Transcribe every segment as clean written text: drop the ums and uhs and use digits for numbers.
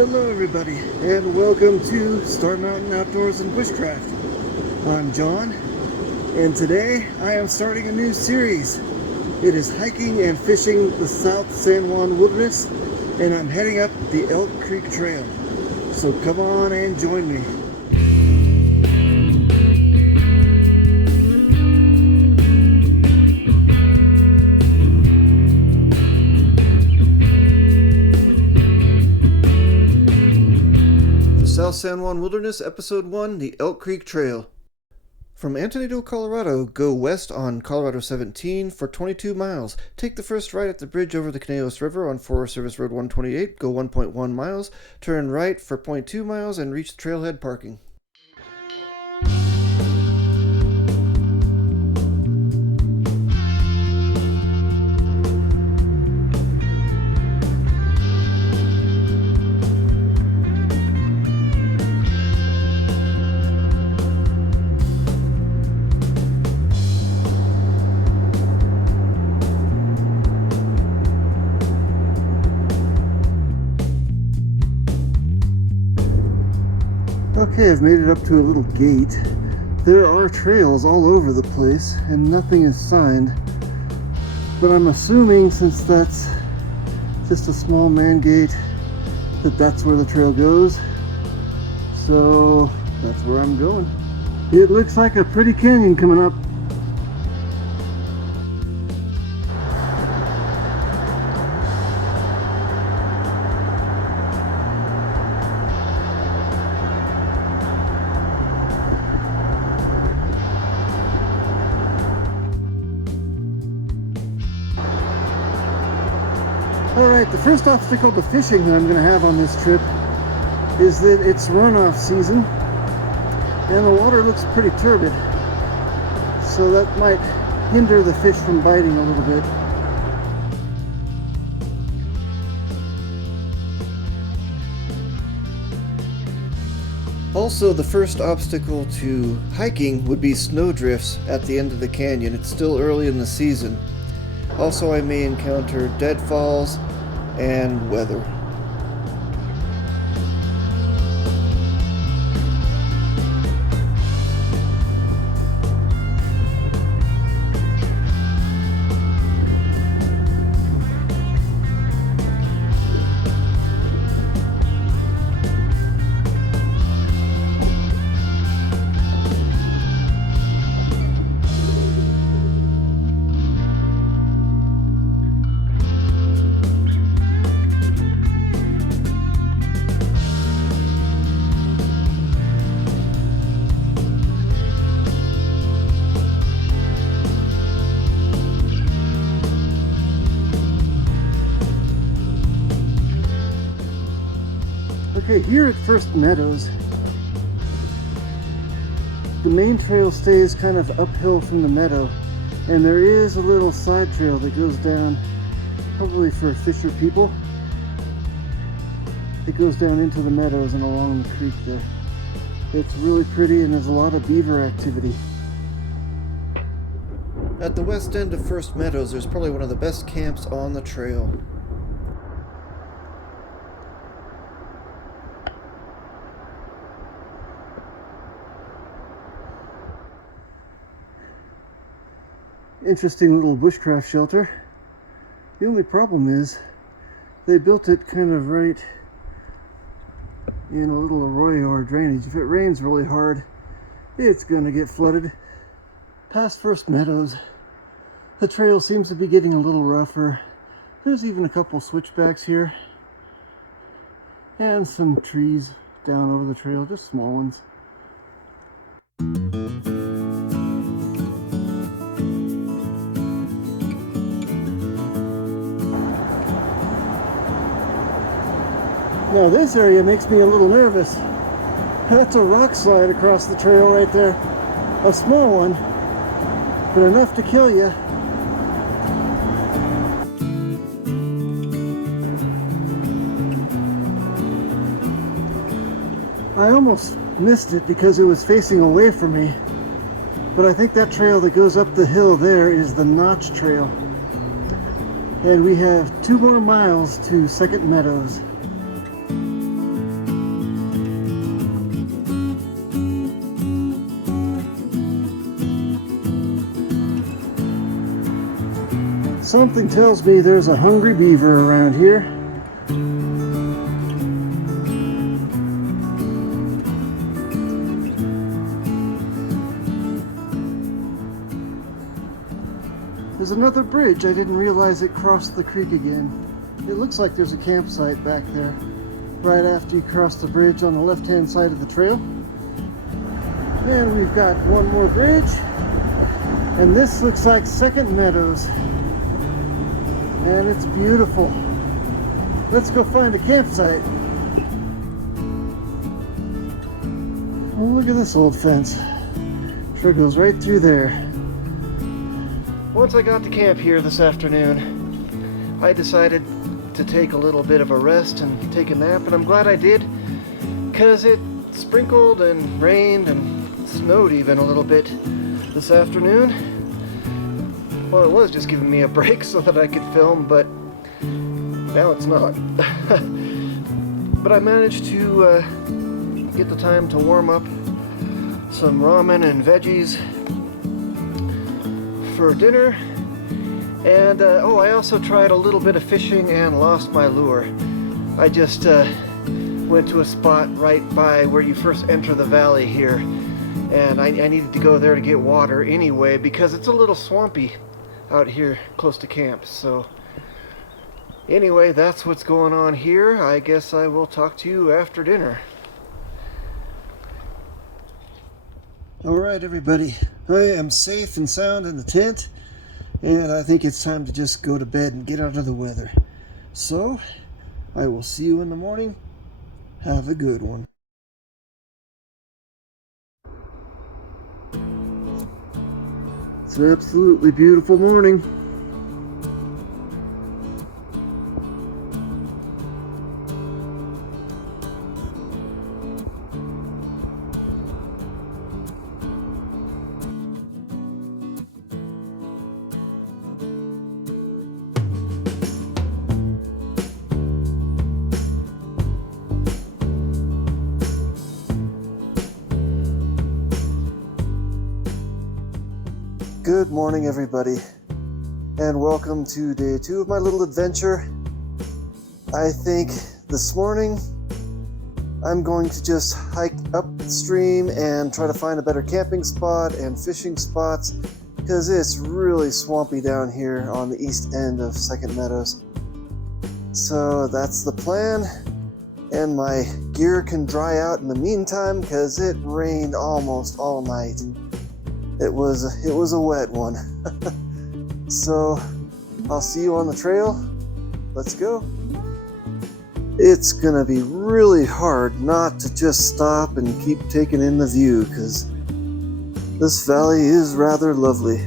Hello everybody, and welcome to Star Mountain Outdoors and Bushcraft. I'm John, and today I am starting a new series. It is hiking and fishing the South San Juan Wilderness, and I'm heading up the Elk Creek Trail. So come on and join me. South San Juan Wilderness, Episode 1, the Elk Creek Trail. From Antonito, Colorado, go west on Colorado 17 for 22 miles. Take the first right at the bridge over the Conejos River on Forest Service Road 128, go 1.1 miles, turn right for 0.2 miles, and reach the Trailhead parking. Okay, I've made it up to a little gate. There are trails all over the place and nothing is signed, but I'm assuming since that's just a small man gate that that's where the trail goes, so that's where I'm going. It looks like a pretty canyon coming up. Alright, the first obstacle to fishing that I'm going to have on this trip is that it's runoff season and the water looks pretty turbid, so that might hinder the fish from biting a little bit. Also, the first obstacle to hiking would be snowdrifts at the end of the canyon. It's still early in the season. Also, I may encounter deadfalls and weather. Okay, here at First Meadows, the main trail stays kind of uphill from the meadow, and there is a little side trail that goes down, probably for fisher people. It goes down into the meadows and along the creek there. It's really pretty and there's a lot of beaver activity. At the west end of First Meadows, there's probably one of the best camps on the trail. Interesting little bushcraft shelter. The only problem is they built it kind of right in a little arroyo or drainage. If it rains really hard, it's gonna get flooded. Past First Meadows, the trail seems to be getting a little rougher. There's even a couple switchbacks here and some trees down over the trail, just small ones. Now this area makes me a little nervous. That's a rock slide across the trail right there. A small one, but enough to kill you. I almost missed it because it was facing away from me, but I think that trail that goes up the hill there is the Notch Trail. And we have 2 more miles to Second Meadows. Something tells me there's a hungry beaver around here. There's another bridge. I didn't realize it crossed the creek again. It looks like there's a campsite back there right after you cross the bridge on the left-hand side of the trail. And we've got one more bridge. And this looks like Second Meadows. And it's beautiful. Let's go find a campsite. Oh, look at this old fence. Sure goes right through there. Once I got to camp here this afternoon, I decided to take a little bit of a rest and take a nap, and I'm glad I did, because it sprinkled and rained and snowed even a little bit this afternoon. Well, it was just giving me a break so that I could film, but now it's not. But I managed to get the time to warm up some ramen and veggies for dinner. And oh, I also tried a little bit of fishing and lost my lure. I just went to a spot right by where you first enter the valley here, and I needed to go there to get water anyway because it's a little swampy out here close to camp. So anyway, that's what's going on here. I guess I will talk to you after dinner. Alright everybody, I am safe and sound in the tent, and I think it's time to just go to bed and get out of the weather. So, I will see you in the morning. Have a good one. It's an absolutely beautiful morning. Good morning everybody, and welcome to day 2 of my little adventure. I think this morning I'm going to just hike upstream and try to find a better camping spot and fishing spots, because it's really swampy down here on the east end of Second Meadows. So that's the plan, and my gear can dry out in the meantime because it rained almost all night. It was a wet one. So I'll see you on the trail. Let's go. It's gonna be really hard not to just stop and keep taking in the view, because this valley is rather lovely.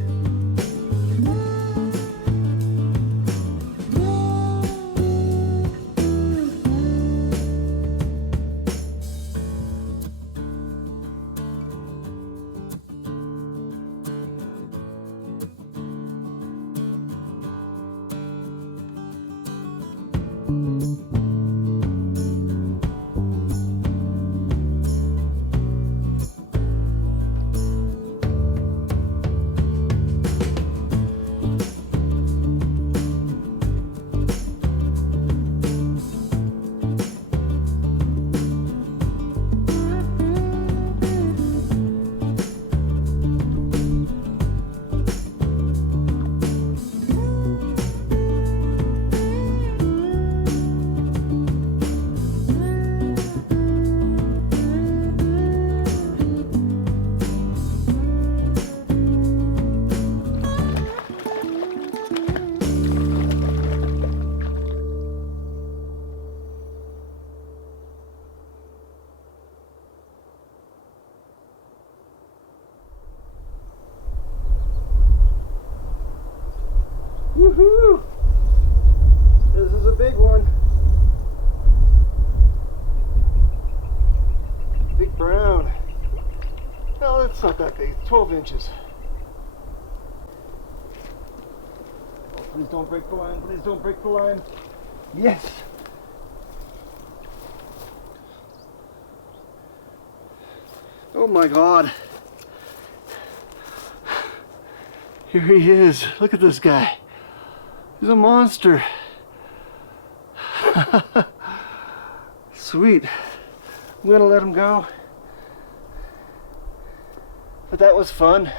Woohoo! This is a big one. Big brown. No, it's not that big. It's 12 inches. Oh, please don't break the line. Please don't break the line. Yes! Oh my God. Here he is. Look at this guy. He's a monster. Sweet. I'm gonna let him go. But that was fun.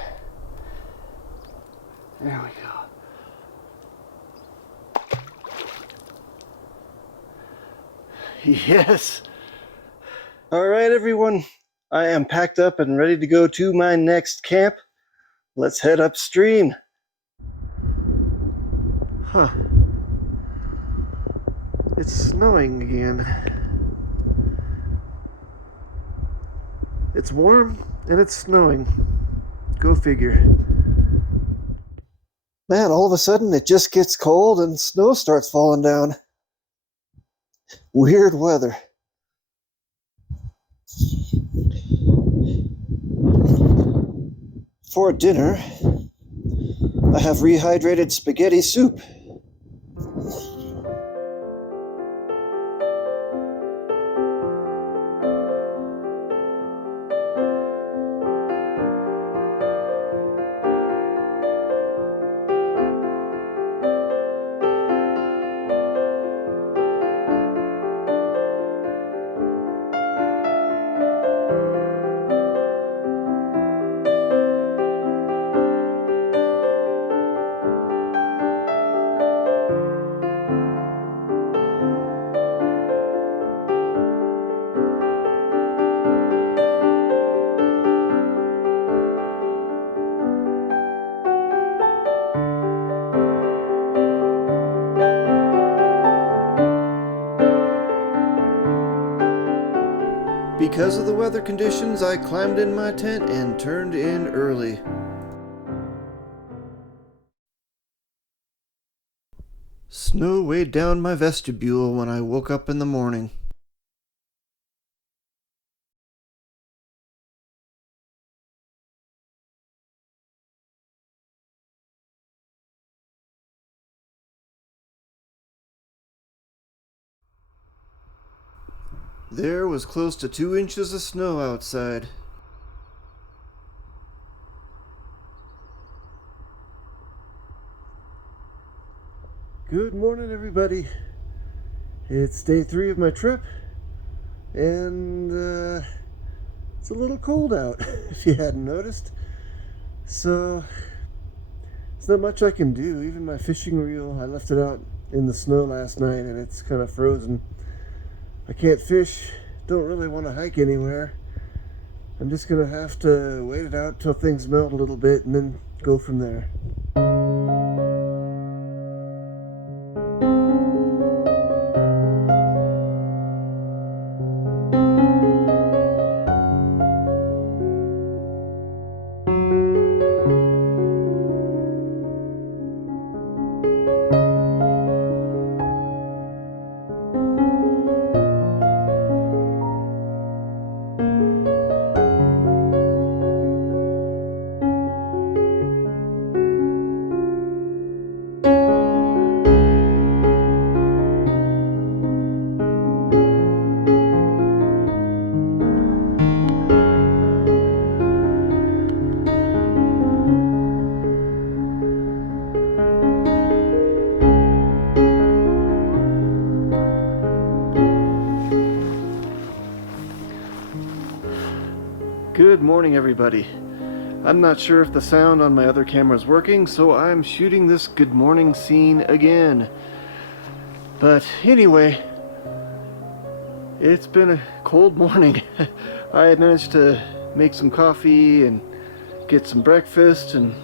There we go. Yes. All right, everyone. I am packed up and ready to go to my next camp. Let's head upstream. Huh. It's snowing again. It's warm and it's snowing. Go figure. Man, all of a sudden it just gets cold and snow starts falling down. Weird weather. For dinner, I have rehydrated spaghetti soup. Because of the weather conditions, I climbed in my tent and turned in early. Snow weighed down my vestibule when I woke up in the morning. There was close to 2 inches of snow outside. Good morning, everybody. It's day 3 of my trip, and it's a little cold out, if you hadn't noticed. So, there's not much I can do. Even my fishing reel, I left it out in the snow last night, and it's kind of frozen. I can't fish, don't really want to hike anywhere. I'm just going to have to wait it out till things melt a little bit and then go from there. Good morning, everybody. I'm not sure if the sound on my other camera is working, so I'm shooting this good morning scene again. But anyway, it's been a cold morning. I had managed to make some coffee and get some breakfast and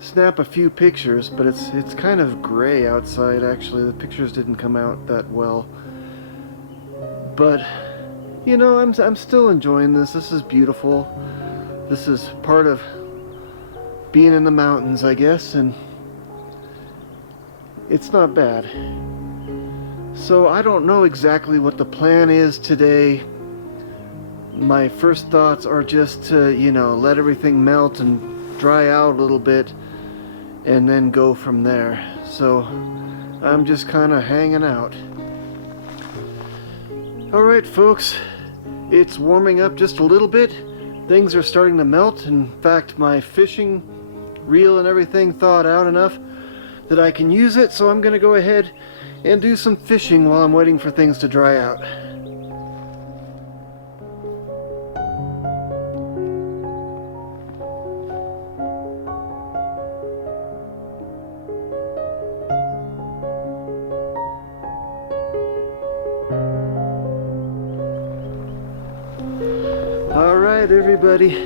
snap a few pictures, but it's kind of gray outside. Actually, the pictures didn't come out that well. But you know, I'm still enjoying this. This is beautiful. This is part of being in the mountains, I guess, and it's not bad. So I don't know exactly what the plan is today. My first thoughts are just to, you know, let everything melt and dry out a little bit and then go from there. So I'm just kind of hanging out. Alright, folks. It's warming up just a little bit. Things are starting to melt. In fact, my fishing reel and everything thawed out enough that I can use it, so I'm gonna go ahead and do some fishing while I'm waiting for things to dry out. Alright everybody,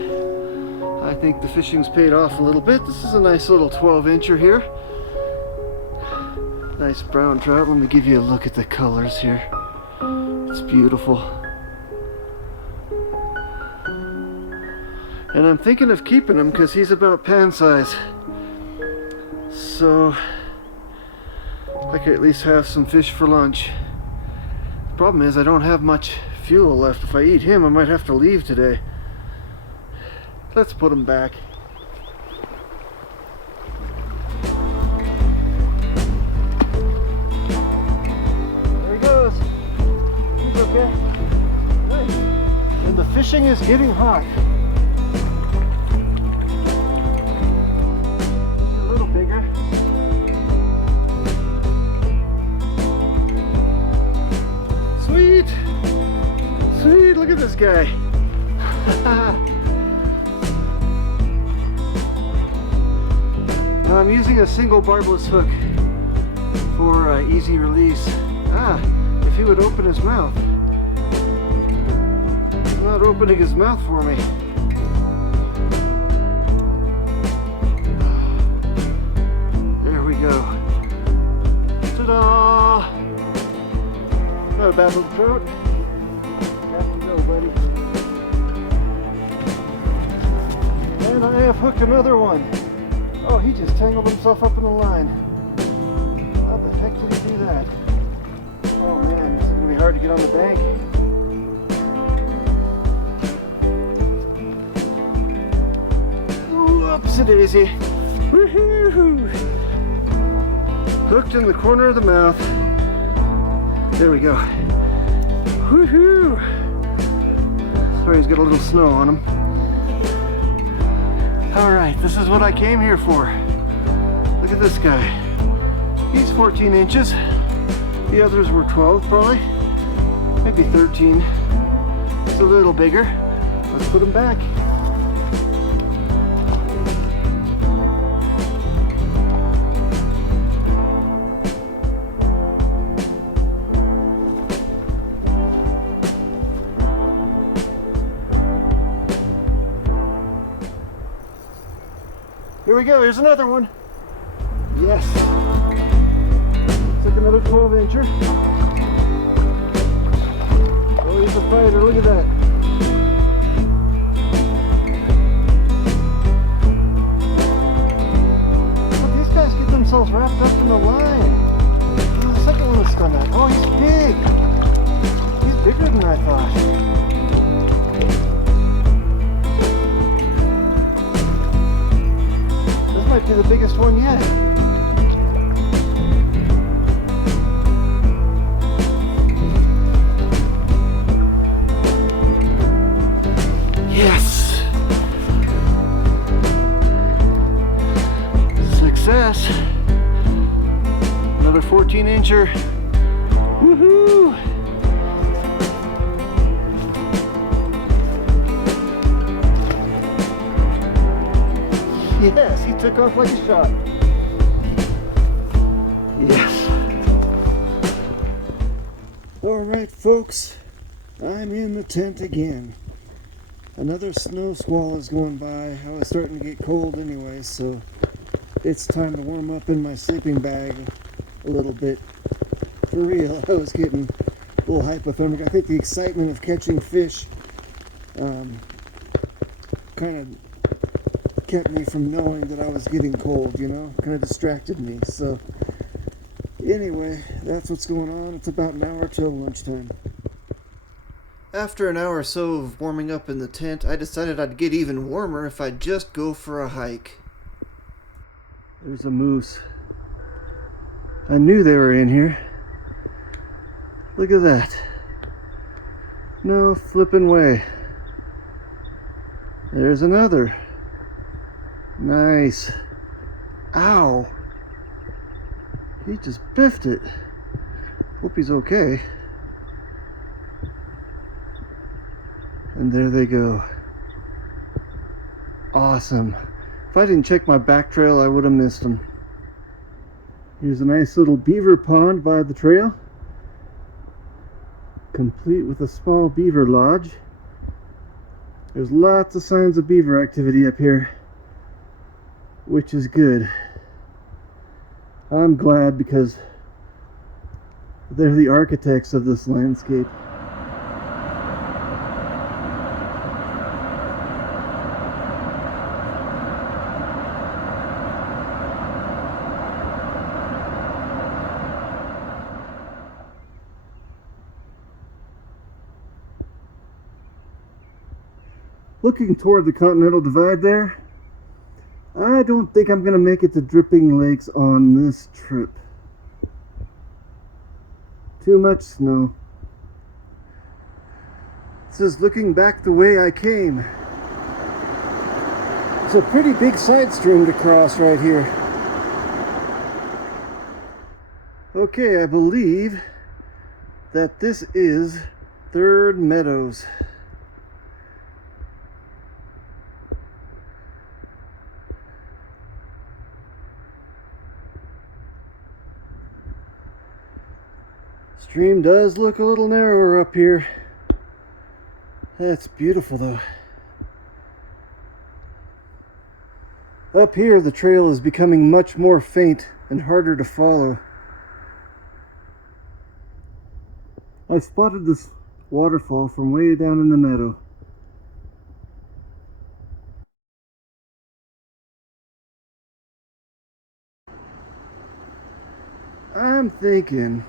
I think the fishing's paid off a little bit. This is a nice little 12-incher here. Nice brown trout. Let me give you a look at the colors here. It's beautiful. And I'm thinking of keeping him because he's about pan size. So I could at least have some fish for lunch. The problem is I don't have much fuel left. If I eat him, I might have to leave today. Let's put him back. There he goes. He's okay. Nice. And the fishing is getting hot. A little bigger. Sweet! Sweet, look at this guy. Now I'm using a single barbless hook for easy release. If he would open his mouth. He's not opening his mouth for me. There we go. Ta-da! Not a bad little trout. Buddy. And I have hooked another one. Oh, he just tangled himself up in the line. How the heck did he do that? Oh man, this is going to be hard to get on the bank. Whoopsie-daisy. Woohoo! Hooked in the corner of the mouth. There we go. Woohoo! Sorry, he's got a little snow on him. Alright, this is what I came here for. Look at this guy. He's 14 inches. The others were 12 probably. Maybe 13. He's a little bigger. Let's put him back. Here we go, here's another one. Yes. Took another 12-incher. Oh, he's a fighter, look at that. Look, these guys get themselves wrapped up in the line. This is the second one that's done that. Oh, he's big. He's bigger than I thought. Might be the biggest one yet. Yes! Success! Another 14-incher. Woohoo! Yes, he took off like a shot. Yes. Alright folks, I'm in the tent again. Another snow squall is going by. I was starting to get cold anyway, so it's time to warm up in my sleeping bag a little bit. For real, I was getting a little hypothermic. I think the excitement of catching fish kind of kept me from knowing that I was getting cold, you know, kind of distracted me. So anyway, that's what's going on. It's about an hour till lunchtime. After an hour or so of warming up in the tent, I decided I'd get even warmer if I'd just go for a hike. There's a moose. I knew they were in here. Look at that. No flipping way. There's another. Nice. Ow. He just biffed it. Hope he's okay. And there they go. Awesome. If I didn't check my back trail, I would have missed them. Here's a nice little beaver pond by the trail, complete with a small beaver lodge. There's lots of signs of beaver activity up here, which is good. I'm glad because they're the architects of this landscape. Looking toward the Continental Divide there, I don't think I'm going to make it to Dripping Lakes on this trip. Too much snow. This is looking back the way I came. It's a pretty big side stream to cross right here. Okay, I believe that this is Third Meadows. Stream does look a little narrower up here. That's beautiful though. Up here the trail is becoming much more faint and harder to follow. I spotted this waterfall from way down in the meadow. I'm thinking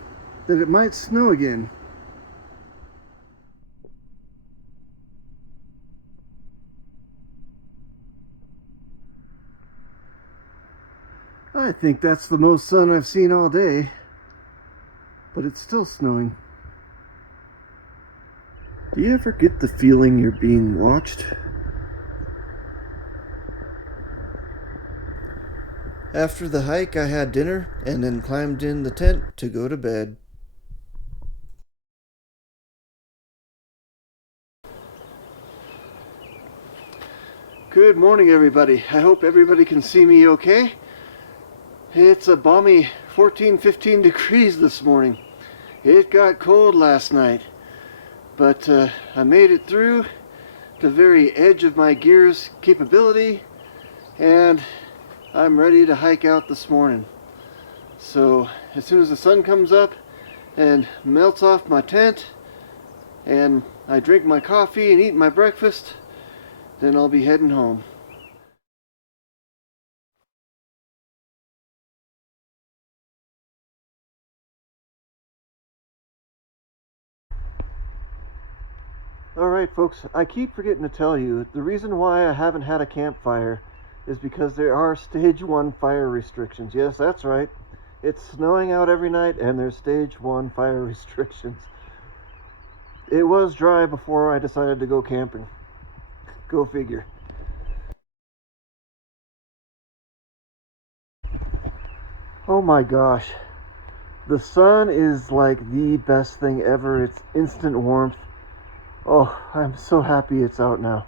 that it might snow again. I think that's the most sun I've seen all day, but it's still snowing. Do you ever get the feeling you're being watched? After the hike, I had dinner and then climbed in the tent to go to bed. Good morning, everybody. I hope everybody can see me okay. It's a balmy 14-15 degrees this morning. It got cold last night, but I made it through the very edge of my gear's capability, and I'm ready to hike out this morning. So as soon as the sun comes up and melts off my tent and I drink my coffee and eat my breakfast, then I'll be heading home. Alright folks, I keep forgetting to tell you, the reason why I haven't had a campfire is because there are stage 1 fire restrictions. Yes, that's right. It's snowing out every night and there's stage 1 fire restrictions. It was dry before I decided to go camping. Go figure. Oh my gosh. The sun is like the best thing ever. It's instant warmth. Oh, I'm so happy it's out now.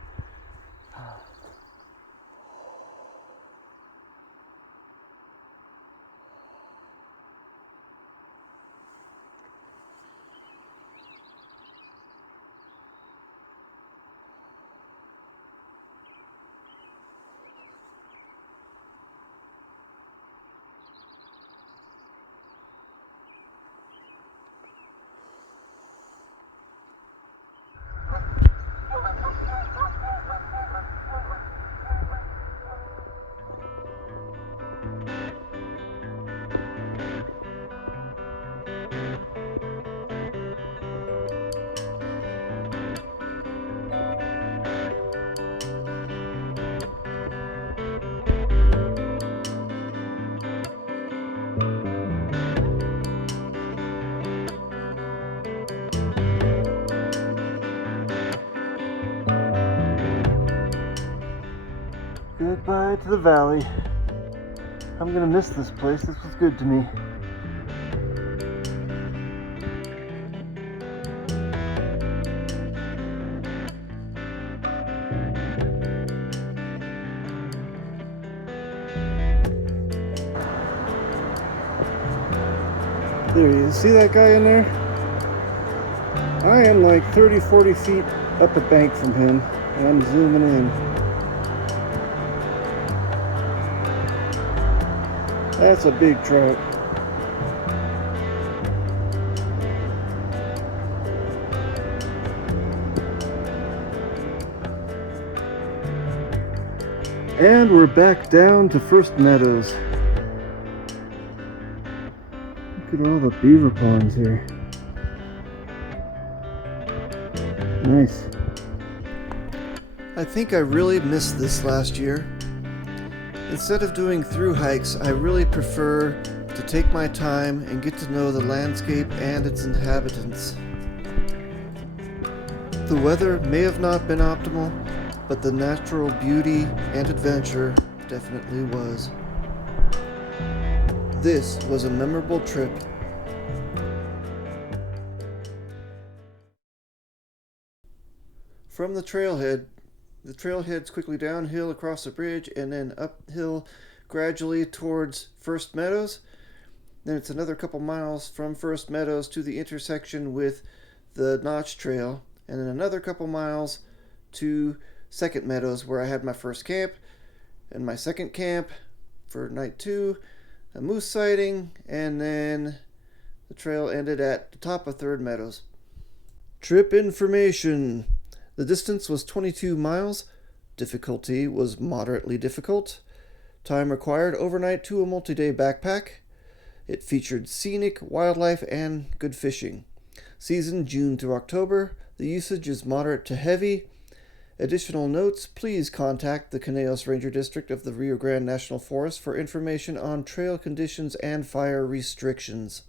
Goodbye to the valley. I'm gonna miss this place. This was good to me. There you see that guy in there? I am like 30-40 feet up a bank from him, and I'm zooming in. That's a big trout. And we're back down to First Meadows. Look at all the beaver ponds here. Nice. I think I really missed this last year. Instead of doing through hikes, I really prefer to take my time and get to know the landscape and its inhabitants. The weather may have not been optimal, but the natural beauty and adventure definitely was. This was a memorable trip. From the trailhead's quickly downhill across the bridge and then uphill gradually towards First Meadows. Then it's another couple miles from First Meadows to the intersection with the Notch Trail, and then another couple miles to Second Meadows, where I had my first camp and my second camp for night 2, a moose sighting, and then the trail ended at the top of Third Meadows. Trip information. The distance was 22 miles. Difficulty was moderately difficult. Time required overnight to a multi-day backpack. It featured scenic, wildlife, and good fishing. Season June through October. The usage is moderate to heavy. Additional notes, please contact the Conejos Ranger District of the Rio Grande National Forest for information on trail conditions and fire restrictions.